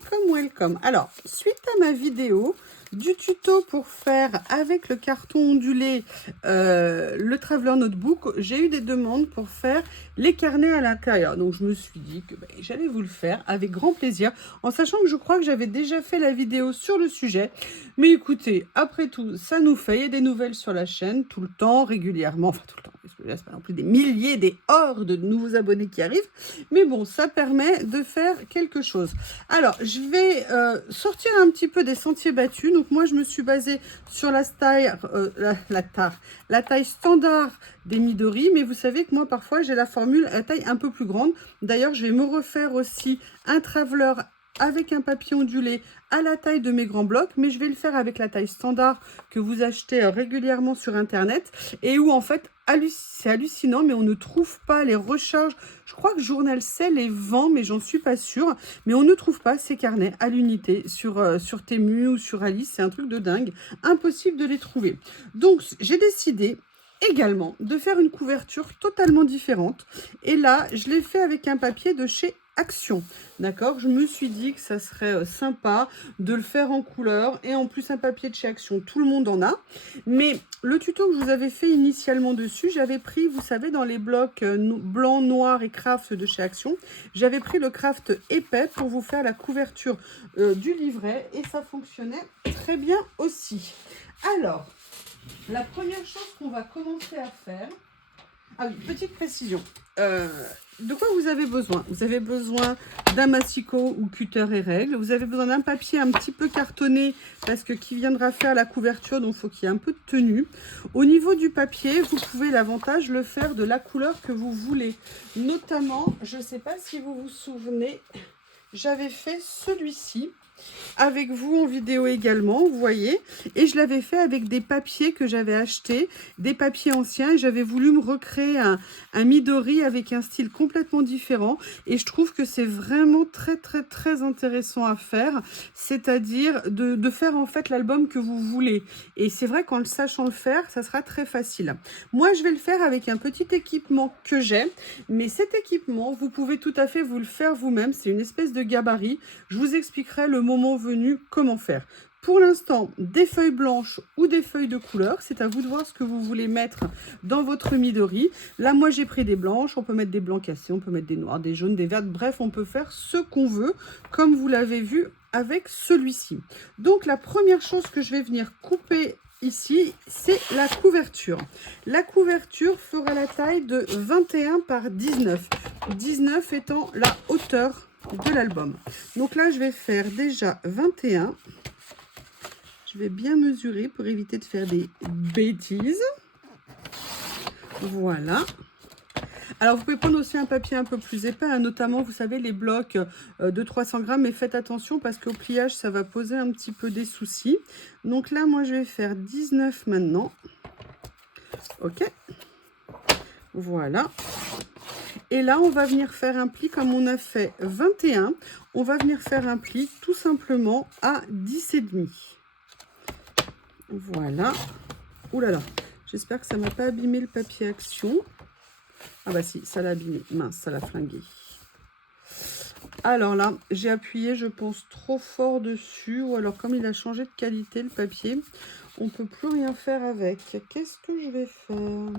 welcome, welcome. Alors, suite à ma vidéo du tuto pour faire avec le carton ondulé le Traveler Notebook, j'ai eu des demandes pour faire les carnets à l'intérieur. Donc, je me suis dit que j'allais vous le faire avec grand plaisir, en sachant que je crois que j'avais déjà fait la vidéo sur le sujet. Mais écoutez, après tout, ça nous fait, il y a des nouvelles sur la chaîne tout le temps, régulièrement, enfin tout le temps, parce que là, c'est pas non plus des milliers, des hordes de nouveaux abonnés qui arrivent. Mais bon, ça permet de faire quelque chose. Alors, je vais sortir un petit peu des sentiers battus. Donc, moi, je me suis basée sur la taille, la taille standard des Midori. Mais vous savez que moi, parfois, j'ai la formule à taille un peu plus grande. D'ailleurs, je vais me refaire aussi un Traveler avec un papier ondulé à la taille de mes grands blocs, mais je vais le faire avec la taille standard que vous achetez régulièrement sur internet et où en fait c'est hallucinant, mais on ne trouve pas les recharges. Je crois que Journal C les vend, mais j'en suis pas sûre, mais on ne trouve pas ces carnets à l'unité sur Temu ou sur Alice. C'est un truc de dingue, impossible de les trouver. Donc j'ai décidé également de faire une couverture totalement différente, et là je l'ai fait avec un papier de chez Action, d'accord. Je me suis dit que ça serait sympa de le faire en couleur, et en plus un papier de chez Action, tout le monde en a. Mais le tuto que je vous avais fait initialement dessus, j'avais pris, vous savez, dans les blocs blanc, noir et craft de chez Action, j'avais pris le craft épais pour vous faire la couverture du livret, et ça fonctionnait très bien aussi. Alors, la première chose qu'on va commencer à faire... Ah oui, petite précision. De quoi vous avez besoin? Vous avez besoin d'un massicot ou cutter et règle. Vous avez besoin d'un papier un petit peu cartonné parce que qui viendra faire la couverture, donc il faut qu'il y ait un peu de tenue. Au niveau du papier, vous pouvez l'avantage le faire de la couleur que vous voulez. Notamment, je ne sais pas si vous vous souvenez, j'avais fait celui-ci avec vous en vidéo également, vous voyez, et je l'avais fait avec des papiers que j'avais achetés, des papiers anciens, et j'avais voulu me recréer un Midori avec un style complètement différent, et je trouve que c'est vraiment très intéressant à faire, c'est-à-dire de faire en fait l'album que vous voulez, et c'est vrai qu'en le sachant le faire, ça sera très facile. Moi, je vais le faire avec un petit équipement que j'ai, mais cet équipement, vous pouvez tout à fait vous le faire vous-même, c'est une espèce de gabarit, je vous expliquerai le moment venu comment faire. Pour l'instant, des feuilles blanches ou des feuilles de couleur, c'est à vous de voir ce que vous voulez mettre dans votre Midori. Là, moi, j'ai pris des blanches, on peut mettre des blancs cassés, on peut mettre des noirs, des jaunes, des verts, bref, on peut faire ce qu'on veut, comme vous l'avez vu avec celui-ci. Donc, la première chose que je vais venir couper ici, c'est la couverture. La couverture fera la taille de 21 par 19, 19 étant la hauteur de l'album. Donc là, je vais faire déjà 21. Je vais bien mesurer pour éviter de faire des bêtises. Voilà. Alors, vous pouvez prendre aussi un papier un peu plus épais, hein, notamment, vous savez, les blocs de 300 grammes, mais faites attention parce qu'au pliage, ça va poser un petit peu des soucis. Donc là, moi, je vais faire 19 maintenant. Ok. Voilà. Et là, on va venir faire un pli comme on a fait 21. On va venir faire un pli tout simplement à 10,5. Voilà. Ouh là là. J'espère que ça ne m'a pas abîmé le papier Action. Ah bah si, ça l'a abîmé. Mince, ça l'a flingué. Alors là, j'ai appuyé, je pense, trop fort dessus. Ou alors, comme il a changé de qualité, le papier, on ne peut plus rien faire avec. Qu'est-ce que je vais faire?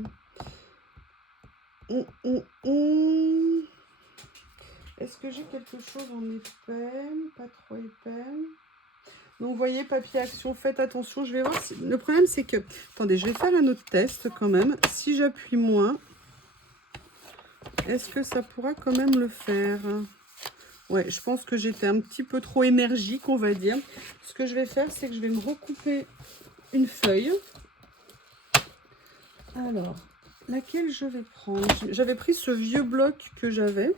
Est-ce que j'ai quelque chose en épais? Pas trop épais. Donc, vous voyez, papier Action, faites attention. Je vais voir si... Le problème, c'est que... Attendez, je vais faire un autre test quand même. Si j'appuie moins, est-ce que ça pourra quand même le faire? Ouais, je pense que j'étais un petit peu trop énergique, on va dire. Ce que je vais faire, c'est que je vais me recouper une feuille. Alors, laquelle je vais prendre? J'avais pris ce vieux bloc que j'avais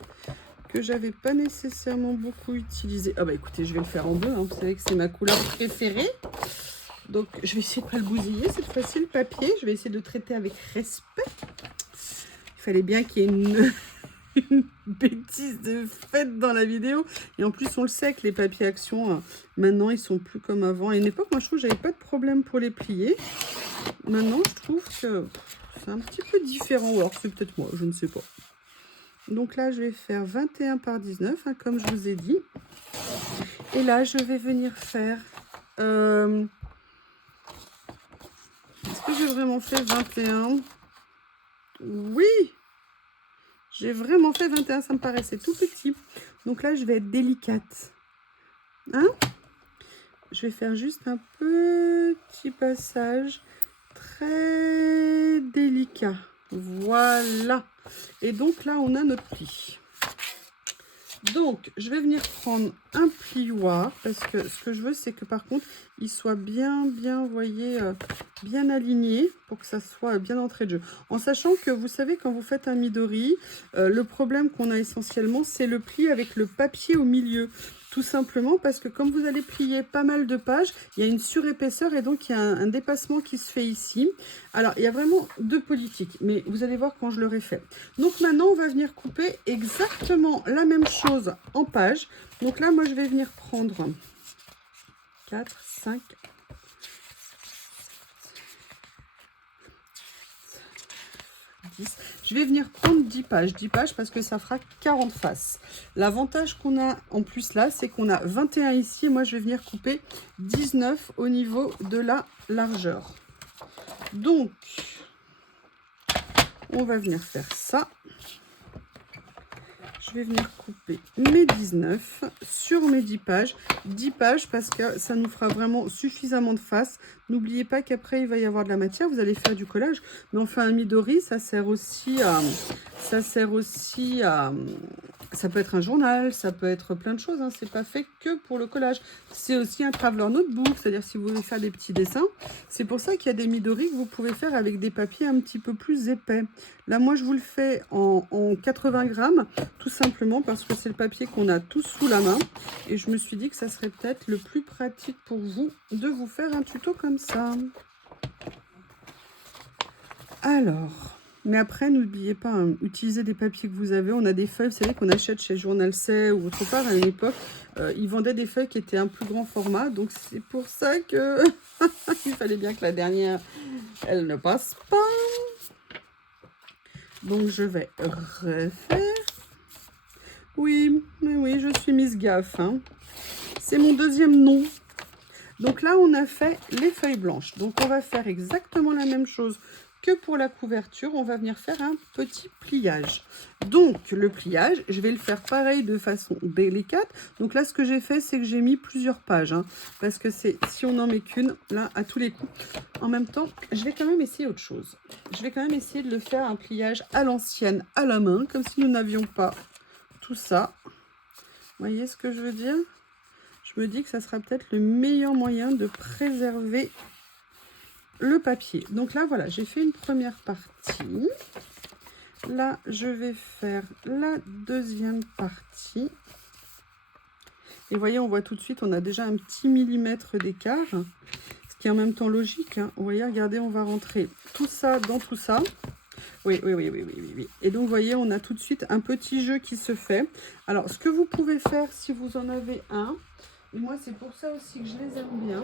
pas nécessairement beaucoup utilisé. Ah bah écoutez, je vais le faire en deux, hein. Vous savez que c'est ma couleur préférée. Donc, je vais essayer de ne pas le bousiller. Cette fois-ci, le papier, je vais essayer de le traiter avec respect. Il fallait bien qu'il y ait une bêtise de faite dans la vidéo. Et en plus, on le sait que les papiers Action, maintenant, ils sont plus comme avant. À une époque, moi, je trouve que j'avais pas de problème pour les plier. Maintenant, je trouve que c'est un petit peu différent. Ou alors, c'est peut-être moi, je ne sais pas. Donc là, je vais faire 21 par 19, hein, comme je vous ai dit. Et là, je vais venir faire... Est-ce que j'ai vraiment fait 21? Oui! J'ai vraiment fait 21, ça me paraissait tout petit. Donc là, je vais être délicate. Hein? Je vais faire juste un petit passage très délicat. Voilà. Et donc là, on a notre pli. Donc, je vais venir prendre un plioir parce que ce que je veux, c'est que par contre, il soit bien, vous voyez, bien aligné pour que ça soit bien entré de jeu. En sachant que, vous savez, quand vous faites un midori, le problème qu'on a essentiellement, c'est le pli avec le papier au milieu. Tout simplement parce que comme vous allez plier pas mal de pages, il y a une surépaisseur et donc il y a un dépassement qui se fait ici. Alors, il y a vraiment deux politiques, mais vous allez voir quand je l'aurai fait. Donc maintenant, on va venir couper exactement la même chose en pages. Donc là, moi, je vais venir prendre 4, 5, 10. Je vais venir prendre 10 pages. 10 pages parce que ça fera 40 faces. L'avantage qu'on a en plus là, c'est qu'on a 21 ici. Et moi, je vais venir couper 19 au niveau de la largeur. Donc, on va venir faire ça. Je vais venir couper mes 19 sur mes 10 pages. 10 pages parce que ça nous fera vraiment suffisamment de faces. N'oubliez pas qu'après, il va y avoir de la matière. Vous allez faire du collage. Mais on fait un midori, ça sert aussi à... Ça peut être un journal, ça peut être plein de choses. Hein. C'est pas fait que pour le collage. C'est aussi un traveler notebook, c'est-à-dire si vous voulez faire des petits dessins. C'est pour ça qu'il y a des midori que vous pouvez faire avec des papiers un petit peu plus épais. Là, moi, je vous le fais en 80 grammes, tout simplement parce que c'est le papier qu'on a tous sous la main. Et je me suis dit que ça serait peut-être le plus pratique pour vous de vous faire un tuto comme ça. Alors... Mais après, n'oubliez pas, hein, utilisez des papiers que vous avez. On a des feuilles, vous savez, qu'on achète chez Journal C ou autre part. À l'époque, ils vendaient des feuilles qui étaient un plus grand format. Donc, c'est pour ça que il fallait bien que la dernière, elle ne passe pas. Donc, je vais refaire. Oui, mais oui, je suis Miss Gaffe. Hein. C'est mon deuxième nom. Donc là, on a fait les feuilles blanches. Donc, on va faire exactement la même chose que pour la couverture. On va venir faire un petit pliage. Donc, le pliage, je vais le faire pareil de façon délicate. Donc là, ce que j'ai fait, c'est que j'ai mis plusieurs pages. Hein, parce que c'est si on n'en met qu'une, là, à tous les coups. En même temps, je vais quand même essayer autre chose. Je vais quand même essayer de le faire un pliage à l'ancienne, à la main, comme si nous n'avions pas tout ça. Vous voyez ce que je veux dire ? Je me dis que ça sera peut-être le meilleur moyen de préserver le papier. Donc là, voilà, j'ai fait une première partie. Là, je vais faire la deuxième partie. Et vous voyez, on voit tout de suite, on a déjà un petit millimètre d'écart, ce qui est en même temps logique. Hein. Vous voyez, regardez, on va rentrer tout ça dans tout ça. Oui. Et donc, vous voyez, on a tout de suite un petit jeu qui se fait. Alors, ce que vous pouvez faire, si vous en avez un, et moi, c'est pour ça aussi que je les aime bien,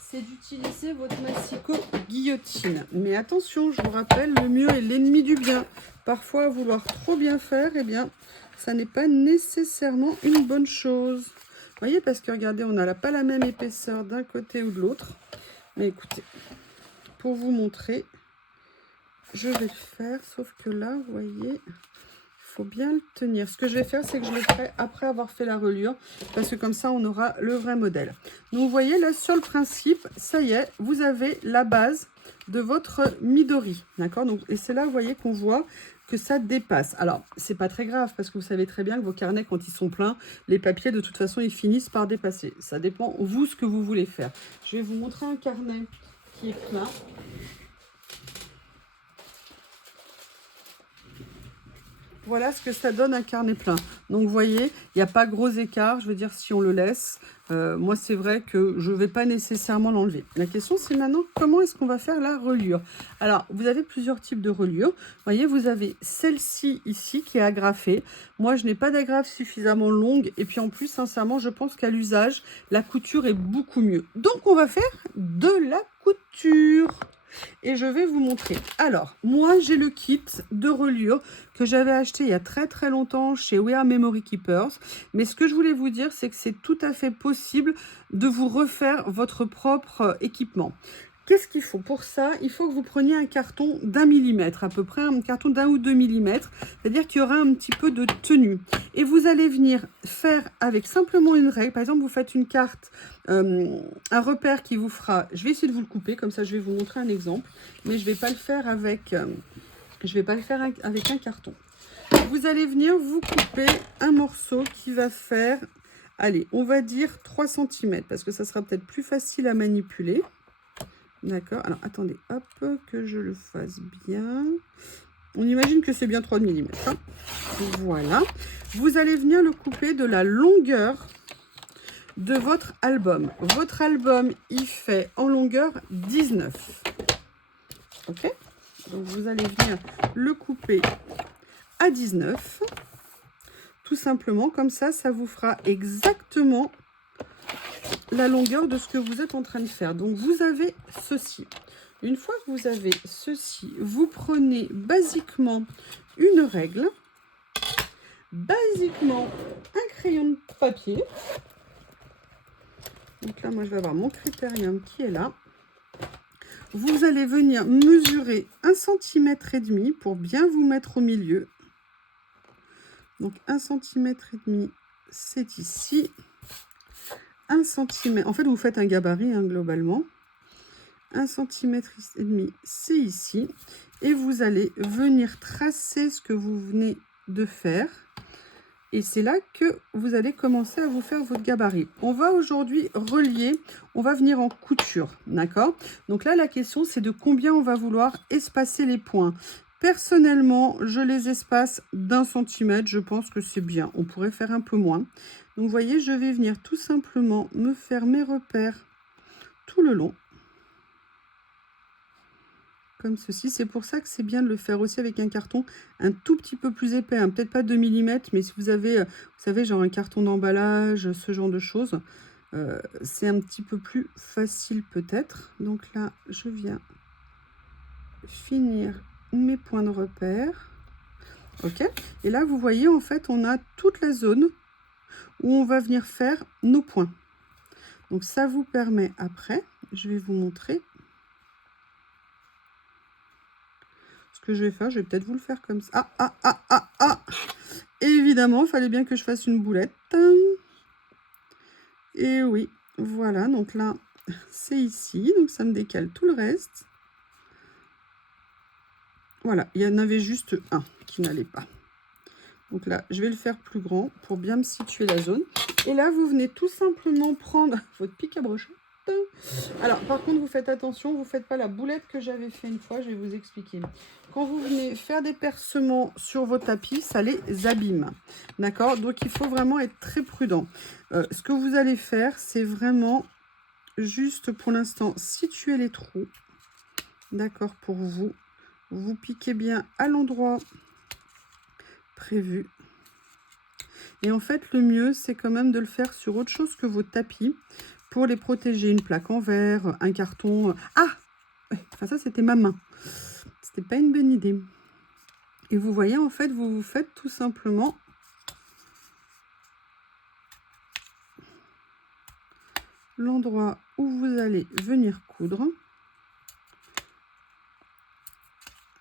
c'est d'utiliser votre massicot guillotine. Mais attention, je vous rappelle, le mieux est l'ennemi du bien. Parfois, à vouloir trop bien faire, eh bien, ça n'est pas nécessairement une bonne chose. Vous voyez, parce que regardez, on n'a pas la même épaisseur d'un côté ou de l'autre. Mais écoutez, pour vous montrer, je vais le faire, sauf que là, vous voyez... Il faut bien le tenir. Ce que je vais faire, c'est que je le ferai après avoir fait la reliure, parce que comme ça, on aura le vrai modèle. Donc, vous voyez, là, sur le principe, ça y est, vous avez la base de votre midori. D'accord? Donc, et c'est là, vous voyez, qu'on voit que ça dépasse. Alors, c'est pas très grave, parce que vous savez très bien que vos carnets, quand ils sont pleins, les papiers, de toute façon, ils finissent par dépasser. Ça dépend, vous, ce que vous voulez faire. Je vais vous montrer un carnet qui est plein. Voilà ce que ça donne un carnet plein. Donc, vous voyez, il n'y a pas gros écart. Je veux dire, si on le laisse, moi, c'est vrai que je ne vais pas nécessairement l'enlever. La question, c'est maintenant, comment est-ce qu'on va faire la reliure? Alors, vous avez plusieurs types de reliures. Vous voyez, vous avez celle-ci ici qui est agrafée. Moi, je n'ai pas d'agrafe suffisamment longue. Et puis, en plus, sincèrement, je pense qu'à l'usage, la couture est beaucoup mieux. Donc, on va faire de la couture. et je vais vous montrer. Alors, moi, j'ai le kit de reliure que j'avais acheté il y a très longtemps chez We Are Memory Keepers. Mais ce que je voulais vous dire, c'est que c'est tout à fait possible de vous refaire votre propre équipement. Qu'est-ce qu'il faut pour ça? Il faut que vous preniez un carton d'1 millimètre, à peu près un carton d'1 ou 2 millimètres, c'est-à-dire qu'il y aura un petit peu de tenue. Et vous allez venir faire avec simplement une règle. Par exemple, vous faites une carte, un repère qui vous fera... Je vais essayer de vous le couper, comme ça je vais vous montrer un exemple, mais je ne vais pas le faire avec, avec un carton. Vous allez venir vous couper un morceau qui va faire, allez, on va dire 3 cm, parce que ça sera peut-être plus facile à manipuler. D'accord, alors attendez, hop, que je le fasse bien. On imagine que c'est bien 3 mm. Hein. Voilà. Vous allez venir le couper de la longueur de votre album. Votre album, il fait en longueur 19. Ok? Donc vous allez venir le couper à 19. Tout simplement, comme ça vous fera exactement la longueur de ce que vous êtes en train de faire. Donc vous avez ceci. Une fois que vous avez ceci, vous prenez basiquement une règle, basiquement un crayon de papier. Donc là, moi je vais avoir mon critérium qui est là. Vous allez venir mesurer 1,5 cm pour bien vous mettre au milieu. Donc 1,5 cm, c'est ici. 1 cm, en fait vous faites un gabarit hein, globalement. 1,5 cm, c'est ici. Et vous allez venir tracer ce que vous venez de faire. Et c'est là que vous allez commencer à vous faire votre gabarit. On va aujourd'hui relier, on va venir en couture, d'accord? Donc là, la question, c'est de combien on va vouloir espacer les points. Personnellement, je les espace d'1 cm. Je pense que c'est bien. On pourrait faire un peu moins. Donc, vous voyez, je vais venir tout simplement me faire mes repères tout le long. Comme ceci. C'est pour ça que c'est bien de le faire aussi avec un carton un tout petit peu plus épais. Hein. Peut-être pas 2 mm, mais si vous avez, vous savez, genre un carton d'emballage, ce genre de choses, c'est un petit peu plus facile peut-être. Donc là, je viens finir mes points de repère. Ok. Et là, vous voyez, en fait, on a toute la zone où on va venir faire nos points. Donc ça vous permet après, je vais vous montrer ce que je vais faire. Je vais peut-être vous le faire comme ça. Et évidemment, il fallait bien que je fasse une boulette. Et oui, voilà. Donc là, c'est ici. Donc ça me décale tout le reste. Voilà, il y en avait juste un qui n'allait pas. Donc là, je vais le faire plus grand pour bien me situer la zone. Et là, vous venez tout simplement prendre votre pic à brochette. Alors, par contre, vous faites attention, vous ne faites pas la boulette que j'avais fait une fois, je vais vous expliquer. Quand vous venez faire des percements sur vos tapis, ça les abîme. D'accord? Donc, il faut vraiment être très prudent. Ce que vous allez faire, c'est vraiment juste pour l'instant situer les trous. D'accord? Pour vous. Vous piquez bien à l'endroit prévu. Et en fait, le mieux, c'est quand même de le faire sur autre chose que vos tapis pour les protéger. Une plaque en verre, un carton. Ah! Enfin, ça, c'était ma main. C'était pas une bonne idée. Et vous voyez, en fait, vous vous faites tout simplement l'endroit où vous allez venir coudre.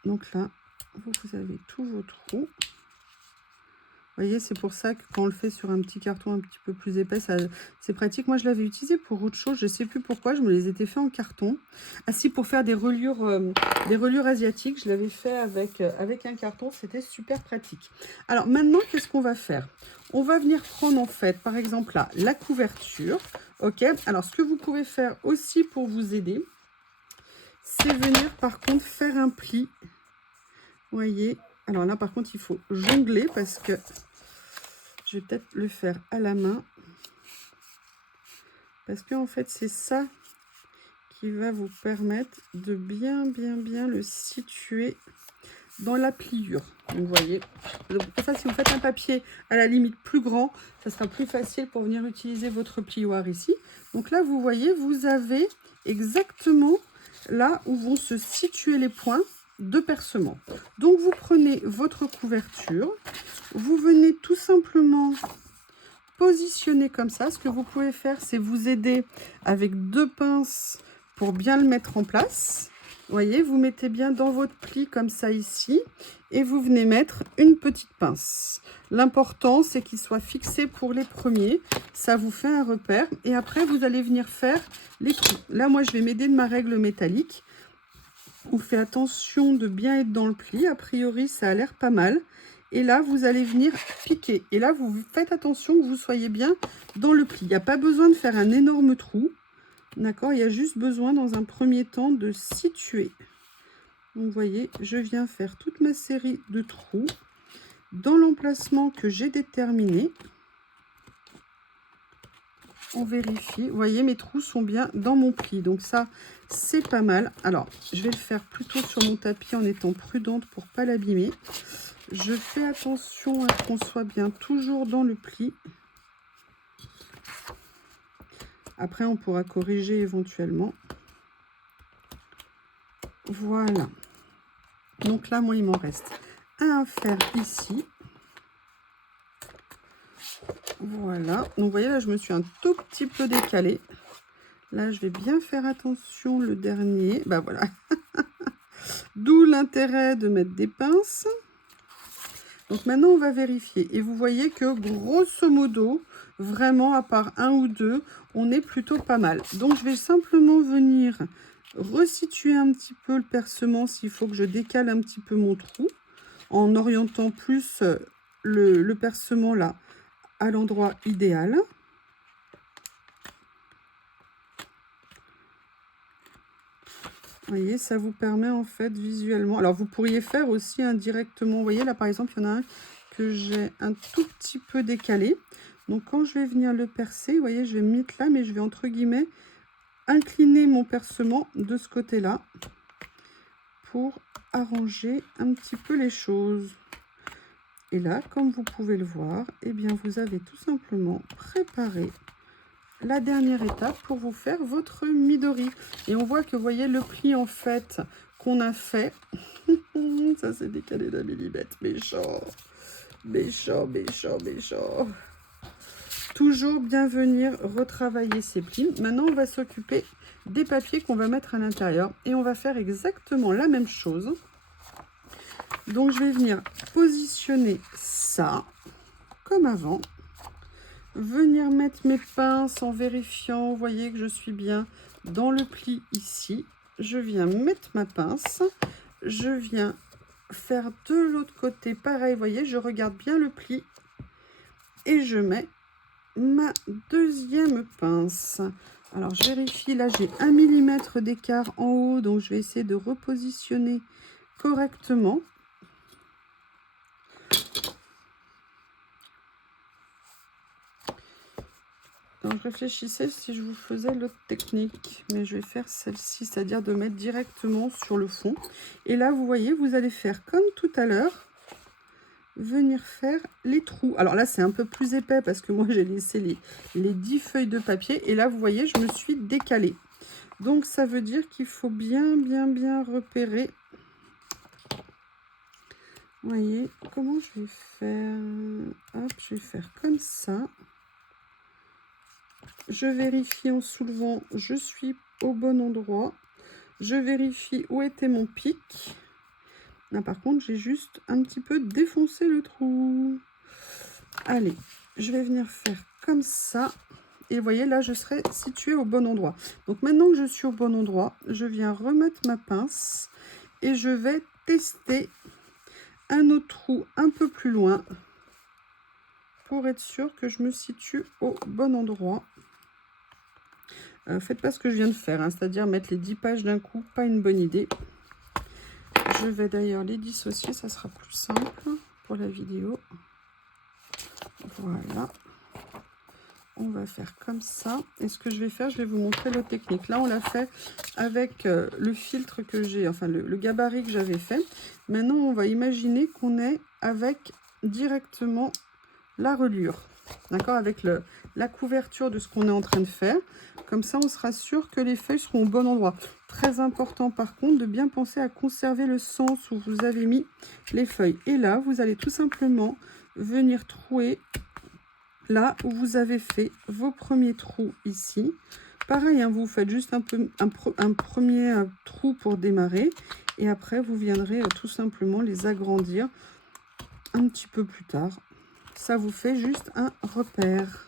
Donc là, vous avez tous vos trous. Vous voyez, c'est pour ça que quand on le fait sur un petit carton un petit peu plus épais, c'est pratique. Moi, je l'avais utilisé pour autre chose. Je ne sais plus pourquoi. Je me les étais fait en carton. Ah si, pour faire des reliures asiatiques, je l'avais fait avec un carton. C'était super pratique. Alors maintenant, qu'est-ce qu'on va faire? On va venir prendre en fait, par exemple là, la couverture. Ok. Alors, ce que vous pouvez faire aussi pour vous aider, c'est venir par contre faire un pli. Vous voyez. Alors là, par contre, il faut jongler parce que je vais peut-être le faire à la main. Parce que en fait, c'est ça qui va vous permettre de bien le situer dans la pliure. Donc, vous voyez. Donc, pour ça, si vous faites un papier à la limite plus grand, ça sera plus facile pour venir utiliser votre plioir ici. Donc là, vous voyez, vous avez exactement là où vont se situer les points de percement. Donc vous prenez votre couverture, vous venez tout simplement positionner comme ça. Ce que vous pouvez faire, c'est vous aider avec 2 pinces pour bien le mettre en place. Vous voyez, vous mettez bien dans votre pli comme ça ici et vous venez mettre une petite pince. L'important, c'est qu'il soit fixé pour les premiers. Ça vous fait un repère et après, vous allez venir faire les trous. Là, moi, je vais m'aider de ma règle métallique. On fait attention de bien être dans le pli. A priori, ça a l'air pas mal. Et là, vous allez venir piquer. Et là, vous faites attention que vous soyez bien dans le pli. Il n'y a pas besoin de faire un énorme trou. D'accord, il y a juste besoin dans un premier temps de situer. Donc vous voyez, je viens faire toute ma série de trous dans l'emplacement que j'ai déterminé. On vérifie. Vous voyez, mes trous sont bien dans mon pli. Donc ça, c'est pas mal. Alors, je vais le faire plutôt sur mon tapis en étant prudente pour pas l'abîmer. Je fais attention à ce qu'on soit bien toujours dans le pli. Après, on pourra corriger éventuellement. Voilà. Donc là, moi, il m'en reste un à faire ici. Voilà. Donc, vous voyez, là, je me suis un tout petit peu décalée. Là, je vais bien faire attention le dernier. Bah voilà. D'où l'intérêt de mettre des pinces. Donc maintenant, on va vérifier. Et vous voyez que grosso modo, vraiment, à part un ou deux, on est plutôt pas mal. Donc, je vais simplement venir resituer un petit peu le percement s'il faut que je décale un petit peu mon trou en orientant plus le percement là à l'endroit idéal. Vous voyez, ça vous permet en fait visuellement. Alors, vous pourriez faire aussi indirectement. Vous voyez, là, par exemple, il y en a un que j'ai un tout petit peu décalé. Donc, quand je vais venir le percer, vous voyez, je vais me mettre là, mais je vais entre guillemets incliner mon percement de ce côté-là pour arranger un petit peu les choses. Et là, comme vous pouvez le voir, eh bien, vous avez tout simplement préparé la dernière étape pour vous faire votre midori. Et on voit que, vous voyez, le pli, en fait, qu'on a fait, ça s'est décalé d'un millimètre, méchant, méchant, méchant, méchant. Toujours bien venir retravailler ces plis. Maintenant, on va s'occuper des papiers qu'on va mettre à l'intérieur. Et on va faire exactement la même chose. Donc, je vais venir positionner ça, comme avant. Venir mettre mes pinces en vérifiant, vous voyez que je suis bien dans le pli ici. Je viens mettre ma pince, je viens faire de l'autre côté pareil, vous voyez, je regarde bien le pli et je mets ma deuxième pince. Alors je vérifie, là j'ai 1 mm d'écart en haut, donc je vais essayer de repositionner correctement. Donc, je réfléchissais si je vous faisais l'autre technique, mais je vais faire celle-ci, c'est-à-dire de mettre directement sur le fond. Et là, vous voyez, vous allez faire comme tout à l'heure, venir faire les trous. Alors là, c'est un peu plus épais parce que moi, j'ai laissé les 10 feuilles de papier. Et là, vous voyez, je me suis décalée. Donc, ça veut dire qu'il faut bien repérer. Vous voyez, comment je vais faire? Hop, je vais faire comme ça. Je vérifie en soulevant, je suis au bon endroit. Je vérifie où était mon pic. Là, par contre, j'ai juste un petit peu défoncé le trou. Allez, je vais venir faire comme ça. Et vous voyez, là, je serai située au bon endroit. Donc, maintenant que je suis au bon endroit, je viens remettre ma pince et je vais tester un autre trou un peu plus loin pour être sûr que je me situe au bon endroit. Faites pas ce que je viens de faire, hein, c'est-à-dire mettre les 10 pages d'un coup, pas une bonne idée. Je vais d'ailleurs les dissocier, ça sera plus simple pour la vidéo. Voilà. On va faire comme ça. Et ce que je vais faire, je vais vous montrer l'autre technique. Là, on l'a fait avec le filtre que j'ai, enfin le gabarit que j'avais fait. Maintenant, on va imaginer qu'on est avec directement la reliure. d'accord, avec la couverture de ce qu'on est en train de faire. Comme ça, on sera sûr que les feuilles seront au bon endroit. Très important, par contre, de bien penser à conserver le sens où vous avez mis les feuilles. Et là, vous allez tout simplement venir trouer là où vous avez fait vos premiers trous ici. Pareil, hein, vous faites juste un premier trou pour démarrer. Et après, vous viendrez tout simplement les agrandir un petit peu plus tard. Ça vous fait juste un repère.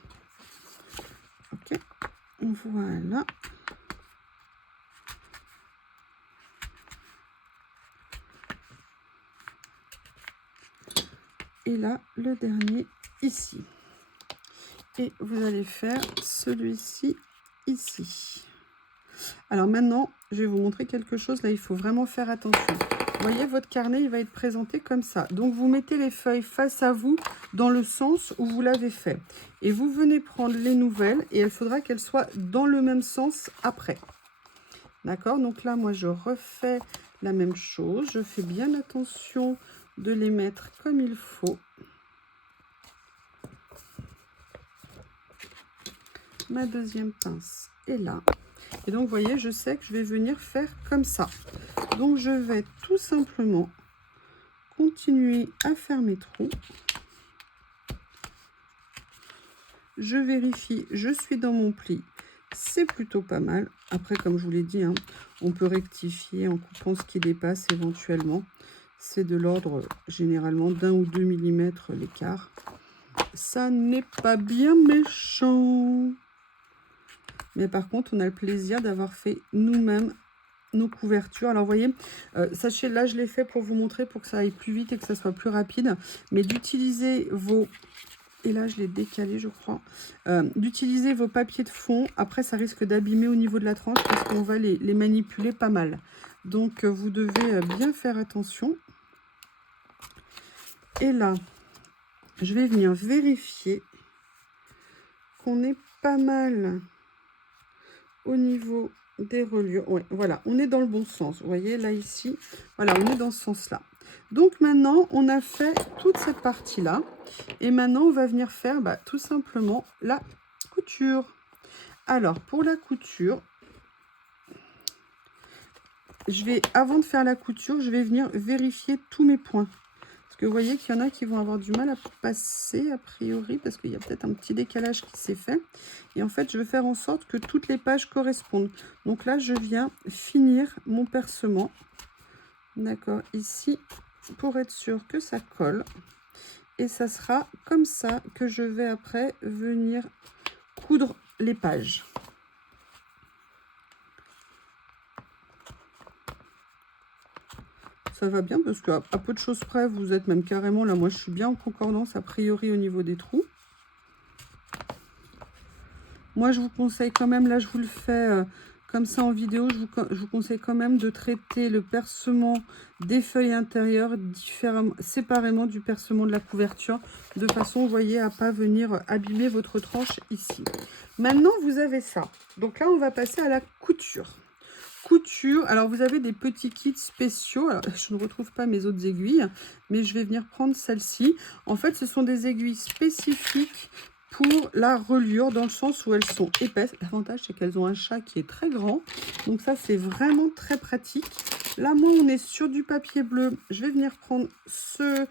Ok, voilà. Et là, le dernier ici. Et vous allez faire celui-ci ici. Alors maintenant, je vais vous montrer quelque chose. Là, il faut vraiment faire attention. Vous voyez, votre carnet, il va être présenté comme ça. Donc, vous mettez les feuilles face à vous dans le sens où vous l'avez fait. Et vous venez prendre les nouvelles et il faudra qu'elles soient dans le même sens après. D'accord? Donc là, moi, je refais la même chose. Je fais bien attention de les mettre comme il faut. Ma deuxième pince est là. Et donc, vous voyez, je sais que je vais venir faire comme ça. Donc, je vais tout simplement continuer à faire mes trous. Je vérifie, je suis dans mon pli. C'est plutôt pas mal. Après, comme je vous l'ai dit, hein, on peut rectifier en coupant ce qui dépasse éventuellement. C'est de l'ordre généralement d'1 ou 2 mm l'écart. Ça n'est pas bien méchant. Mais par contre, on a le plaisir d'avoir fait nous-mêmes nos couvertures. Alors, vous voyez, sachez, là, je l'ai fait pour vous montrer, pour que ça aille plus vite et que ça soit plus rapide. Mais d'utiliser vos... Et là, je l'ai décalé, je crois. D'utiliser vos papiers de fond. Après, ça risque d'abîmer au niveau de la tranche parce qu'on va les manipuler pas mal. Donc, vous devez bien faire attention. Et là, je vais venir vérifier qu'on est pas mal au niveau des reliures. Ouais, voilà, on est dans le bon sens. Vous voyez, là, ici, voilà, on est dans ce sens-là. Donc, maintenant, on a fait toute cette partie-là. Et maintenant, on va venir faire tout simplement la couture. Alors, pour la couture, avant de faire la couture, je vais venir vérifier tous mes points. Parce que vous voyez qu'il y en a qui vont avoir du mal à passer, a priori, parce qu'il y a peut-être un petit décalage qui s'est fait. Et en fait, je vais faire en sorte que toutes les pages correspondent. Donc là, je viens finir mon percement. D'accord, ici, pour être sûr que ça colle. Et ça sera comme ça que je vais après venir coudre les pages. Ça va bien parce qu'à peu de choses près, vous êtes même carrément là. Moi, je suis bien en concordance a priori au niveau des trous. Moi, je vous conseille quand même, là, je vous le fais comme ça en vidéo, je vous conseille quand même de traiter le percement des feuilles intérieures séparément du percement de la couverture, de façon, vous voyez, à ne pas venir abîmer votre tranche ici. Maintenant, vous avez ça. Donc là, on va passer à la couture. Couture, alors vous avez des petits kits spéciaux. Alors, je ne retrouve pas mes autres aiguilles, mais je vais venir prendre celle-ci. En fait, ce sont des aiguilles spécifiques pour la reliure, dans le sens où elles sont épaisses. L'avantage, c'est qu'elles ont un chat qui est très grand. Donc ça, c'est vraiment très pratique. Là, moi, on est sur du papier bleu. Je vais venir prendre ce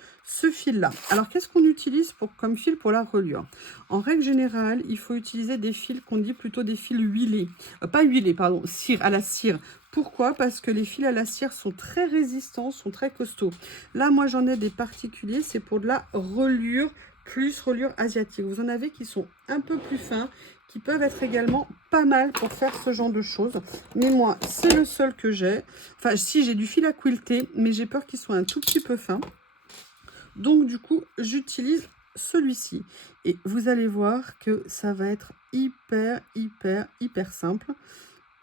fil-là. Alors, qu'est-ce qu'on utilise comme fil pour la reliure? En règle générale, il faut utiliser des fils qu'on dit plutôt des fils huilés. Pas huilés, pardon, cire, à la cire. Pourquoi? Parce que les fils à la cire sont très résistants, sont très costauds. Là, moi, j'en ai des particuliers. C'est pour de la reliure, plus reliure asiatique. Vous en avez qui sont un peu plus fins, qui peuvent être également pas mal pour faire ce genre de choses. Mais moi, c'est le seul que j'ai. Enfin, si, j'ai du fil à quilter, mais j'ai peur qu'il soit un tout petit peu fin. Donc, du coup, j'utilise celui-ci. Et vous allez voir que ça va être hyper simple.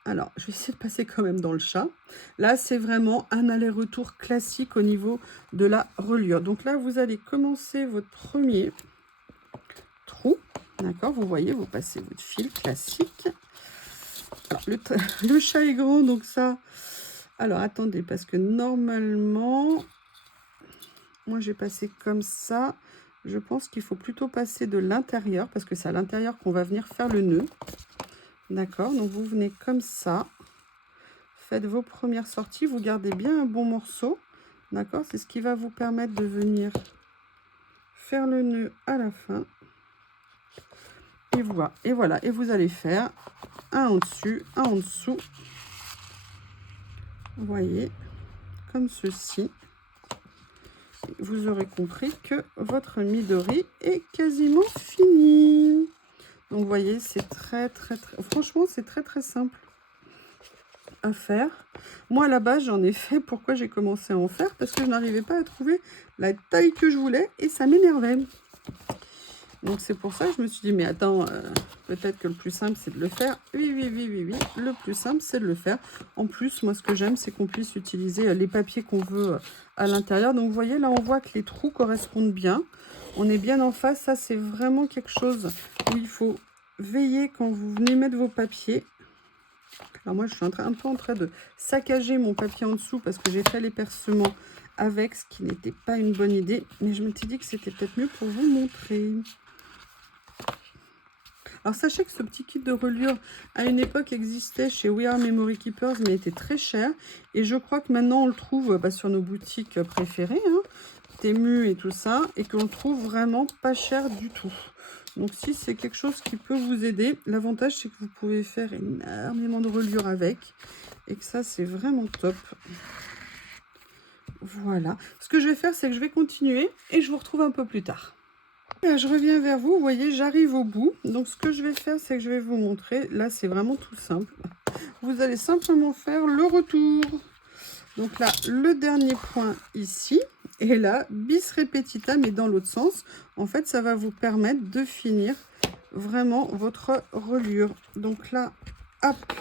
Alors, je vais essayer de passer quand même dans le chat. Là, c'est vraiment un aller-retour classique au niveau de la reliure. Donc là, vous allez commencer votre premier trou. D'accord, vous voyez, vous passez votre fil classique. Alors, le chat est grand, donc ça... Alors, attendez, parce que normalement... Moi, j'ai passé comme ça. Je pense qu'il faut plutôt passer de l'intérieur, parce que c'est à l'intérieur qu'on va venir faire le nœud. D'accord, donc vous venez comme ça. Faites vos premières sorties, vous gardez bien un bon morceau. D'accord, c'est ce qui va vous permettre de venir faire le nœud à la fin. Et voilà, et vous allez faire un en dessus, un en dessous. Vous voyez, comme ceci. Vous aurez compris que votre midori est quasiment fini. Donc vous voyez, c'est très franchement, c'est très simple à faire. Moi à la base j'en ai fait, pourquoi j'ai commencé à en faire? Parce que je n'arrivais pas à trouver la taille que je voulais et ça m'énervait. Donc c'est pour ça que je me suis dit, mais attends, peut-être que le plus simple c'est de le faire. Oui, le plus simple c'est de le faire. En plus, moi ce que j'aime, c'est qu'on puisse utiliser les papiers qu'on veut à l'intérieur. Donc vous voyez, là on voit que les trous correspondent bien. On est bien en face, ça c'est vraiment quelque chose où il faut veiller quand vous venez mettre vos papiers. Alors moi je suis un peu en train de saccager mon papier en dessous parce que j'ai fait les percements avec, ce qui n'était pas une bonne idée. Mais je me suis dit que c'était peut-être mieux pour vous montrer. Alors sachez que ce petit kit de reliure à une époque existait chez We Are Memory Keepers, mais était très cher. Et je crois que maintenant on le trouve sur nos boutiques préférées, hein, Temu et tout ça, et qu'on le trouve vraiment pas cher du tout. Donc si c'est quelque chose qui peut vous aider, l'avantage c'est que vous pouvez faire énormément de reliures avec, et que ça c'est vraiment top. Voilà. Ce que je vais faire, c'est que je vais continuer et je vous retrouve un peu plus tard. Là, je reviens vers vous, vous voyez, j'arrive au bout. Donc ce que je vais faire, c'est que je vais vous montrer. Là, c'est vraiment tout simple. Vous allez simplement faire le retour. Donc là, le dernier point ici. Et là, bis repetita, mais dans l'autre sens. En fait, ça va vous permettre de finir vraiment votre reliure. Donc là, hop,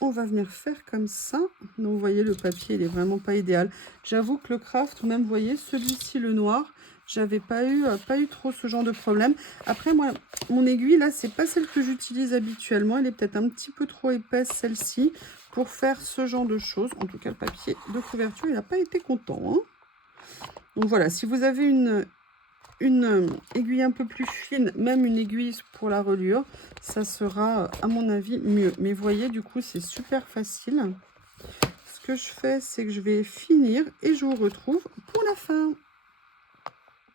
on va venir faire comme ça. Donc vous voyez, le papier, il est vraiment pas idéal. J'avoue que le craft, même, vous voyez, celui-ci, le noir, j'avais pas eu trop ce genre de problème. Après, moi, mon aiguille, là, c'est pas celle que j'utilise habituellement. Elle est peut-être un petit peu trop épaisse, celle-ci, pour faire ce genre de choses. En tout cas, le papier de couverture, il n'a pas été content, hein. Donc voilà, si vous avez une aiguille un peu plus fine, même une aiguille pour la reliure, ça sera, à mon avis, mieux. Mais vous voyez, du coup, c'est super facile. Ce que je fais, c'est que je vais finir et je vous retrouve pour la fin.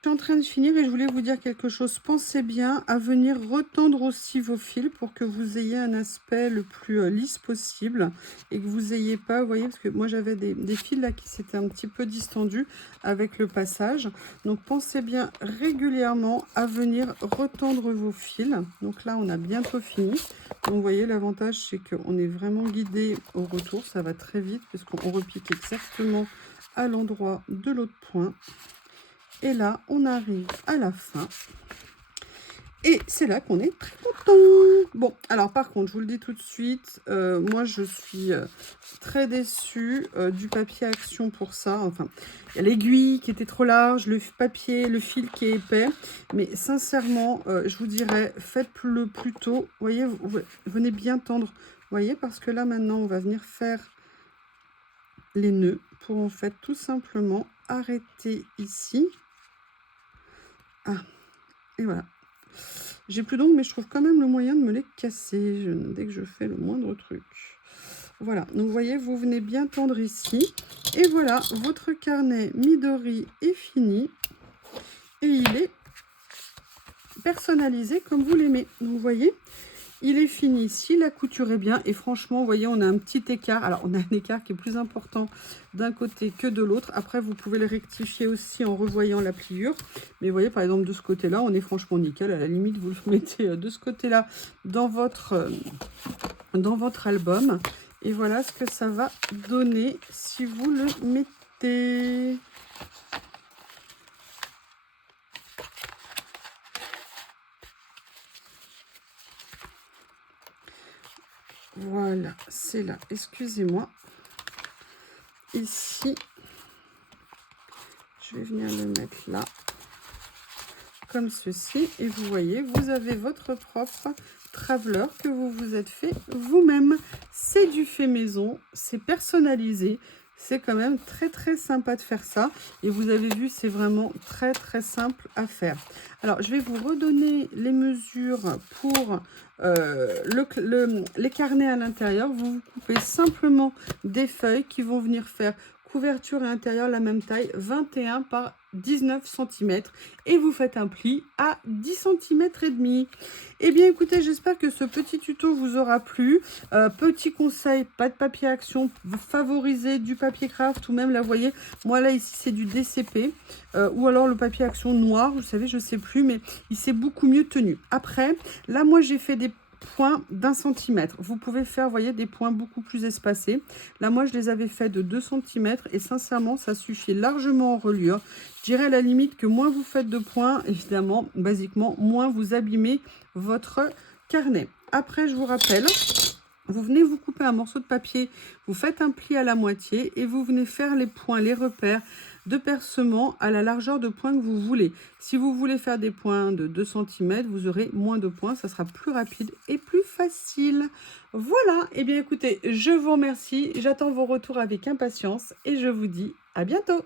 Je suis en train de finir et je voulais vous dire quelque chose. Pensez bien à venir retendre aussi vos fils pour que vous ayez un aspect le plus lisse possible et que vous ayez pas, vous voyez, parce que moi j'avais des fils là qui s'étaient un petit peu distendus avec le passage. Donc pensez bien régulièrement à venir retendre vos fils. Donc là on a bientôt fini. Donc vous voyez, l'avantage c'est qu'on est vraiment guidé au retour, ça va très vite puisqu'on repique exactement à l'endroit de l'autre point. Et là, on arrive à la fin. Et c'est là qu'on est très content. Bon, alors par contre, je vous le dis tout de suite, moi je suis très déçue du papier Action pour ça. Enfin, il y a l'aiguille qui était trop large, le papier, le fil qui est épais. Mais sincèrement, je vous dirais, faites-le plus tôt. Vous voyez, venez bien tendre. Vous voyez, parce que là maintenant, on va venir faire les nœuds pour en fait tout simplement arrêter ici. Ah, et voilà. J'ai plus d'ongles, mais je trouve quand même le moyen de me les casser dès que je fais le moindre truc. Voilà, donc vous voyez, vous venez bien tendre ici. Et voilà, votre carnet Midori est fini. Et il est personnalisé comme vous l'aimez. Donc vous voyez, il est fini ici, la couture est bien. Et franchement, vous voyez, on a un petit écart. Alors, on a un écart qui est plus important d'un côté que de l'autre. Après, vous pouvez le rectifier aussi en revoyant la pliure. Mais vous voyez, par exemple, de ce côté-là, on est franchement nickel. À la limite, vous le mettez de ce côté-là dans votre album. Et voilà ce que ça va donner si vous le mettez. Voilà, c'est là. Excusez-moi. Ici, je vais venir le mettre là, comme ceci. Et vous voyez, vous avez votre propre traveler que vous vous êtes fait vous-même. C'est du fait maison, c'est personnalisé, C'est quand même très sympa de faire ça. Et vous avez vu, c'est vraiment très simple à faire. Alors, je vais vous redonner les mesures pour les carnets à l'intérieur. Vous coupez simplement des feuilles qui vont venir faire couverture et intérieur la même taille, 21 par 19 cm. Et vous faites un pli à 10 cm et demi. Eh bien, écoutez, j'espère que ce petit tuto vous aura plu. Petit conseil, pas de papier action, favorisez du papier craft ou même, là, vous voyez, moi, là, ici, c'est du DCP ou alors le papier action noir, vous savez, je sais plus, mais il s'est beaucoup mieux tenu. Après, là, moi, j'ai fait des points d'1 centimètre. Vous pouvez faire, vous voyez, des points beaucoup plus espacés. Là, moi, je les avais fait de 2 cm et sincèrement, ça suffit largement en reliure. Je dirais à la limite que moins vous faites de points, évidemment, basiquement, moins vous abîmez votre carnet. Après, je vous rappelle, vous venez vous couper un morceau de papier, vous faites un pli à la moitié et vous venez faire les points, les repères de percement à la largeur de points que vous voulez. Si vous voulez faire des points de 2 cm, vous aurez moins de points, ça sera plus rapide et plus facile. Voilà, et bien écoutez, je vous remercie, j'attends vos retours avec impatience et je vous dis à bientôt.